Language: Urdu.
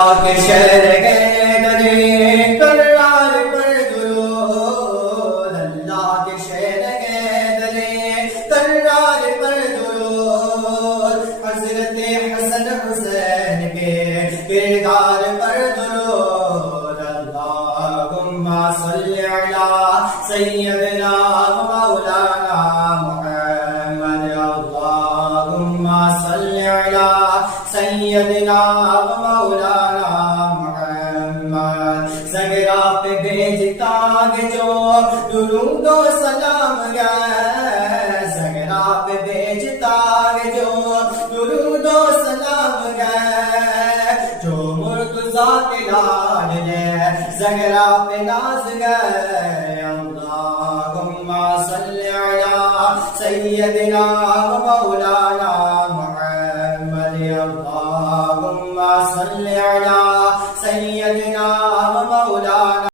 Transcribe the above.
کے شہر گئے دلے کرار پر درود، اللہ کے شہر گئے دلے کرار پر درود، حضرت حسن حسین کے کردار پر درود، اللہم صلی علی سیدنا مولانا محمد، اللہم صلی علی سیدنا مولانا محمد، زہرا پہ بھیجتا گے جو درود و سلام گئے، زہرا پہ بھیجتا گے جو درود و سلام گئے، جو مرتضیٰ کے لاڈلے زہرا پہ ناز گئے، اللہم صلی علی سیدنا مولانا محمد، اللہم صلی علی سیدنا